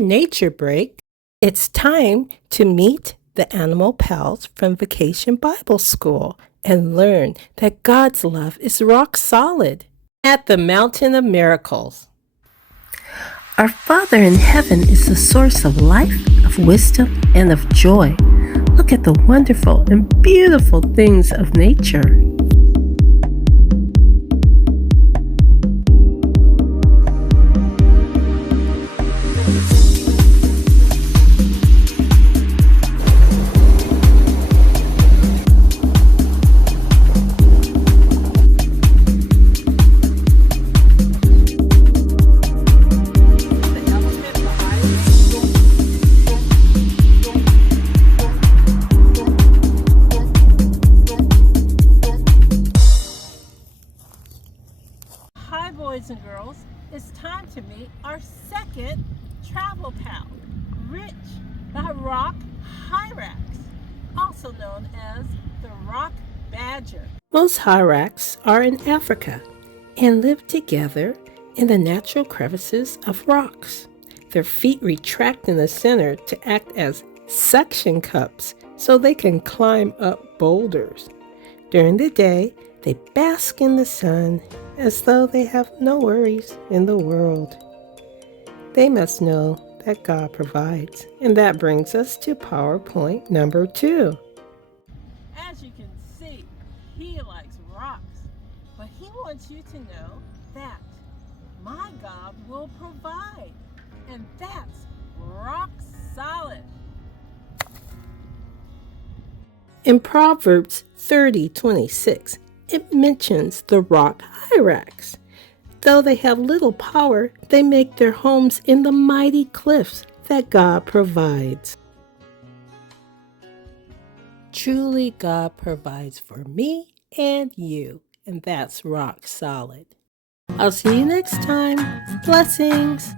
On Nature Break, it's time to meet the animal pals from Vacation Bible School and learn that God's love is rock solid. At the Mountain of Miracles. Our Father in heaven is the source of life, of wisdom, and of joy. Look at the wonderful and beautiful things of nature. Hi boys and girls, it's time to meet our second travel pal, Rich, the Rock Hyrax, also known as the Rock Badger. Most hyrax are in Africa and live together in the natural crevices of rocks. Their feet retract in the center to act as suction cups so they can climb up boulders. During the day, they bask in the sun as though they have no worries in the world. They must know that God provides. And that brings us to PowerPoint number 2. As you can see, he likes rocks, but he wants you to know that my God will provide, and that's rock solid. In Proverbs 30:26, it mentions the rock hyrax. Though they have little power, they make their homes in the mighty cliffs that God provides. Truly, God provides for me and you, and that's rock solid. I'll see you next time. Blessings.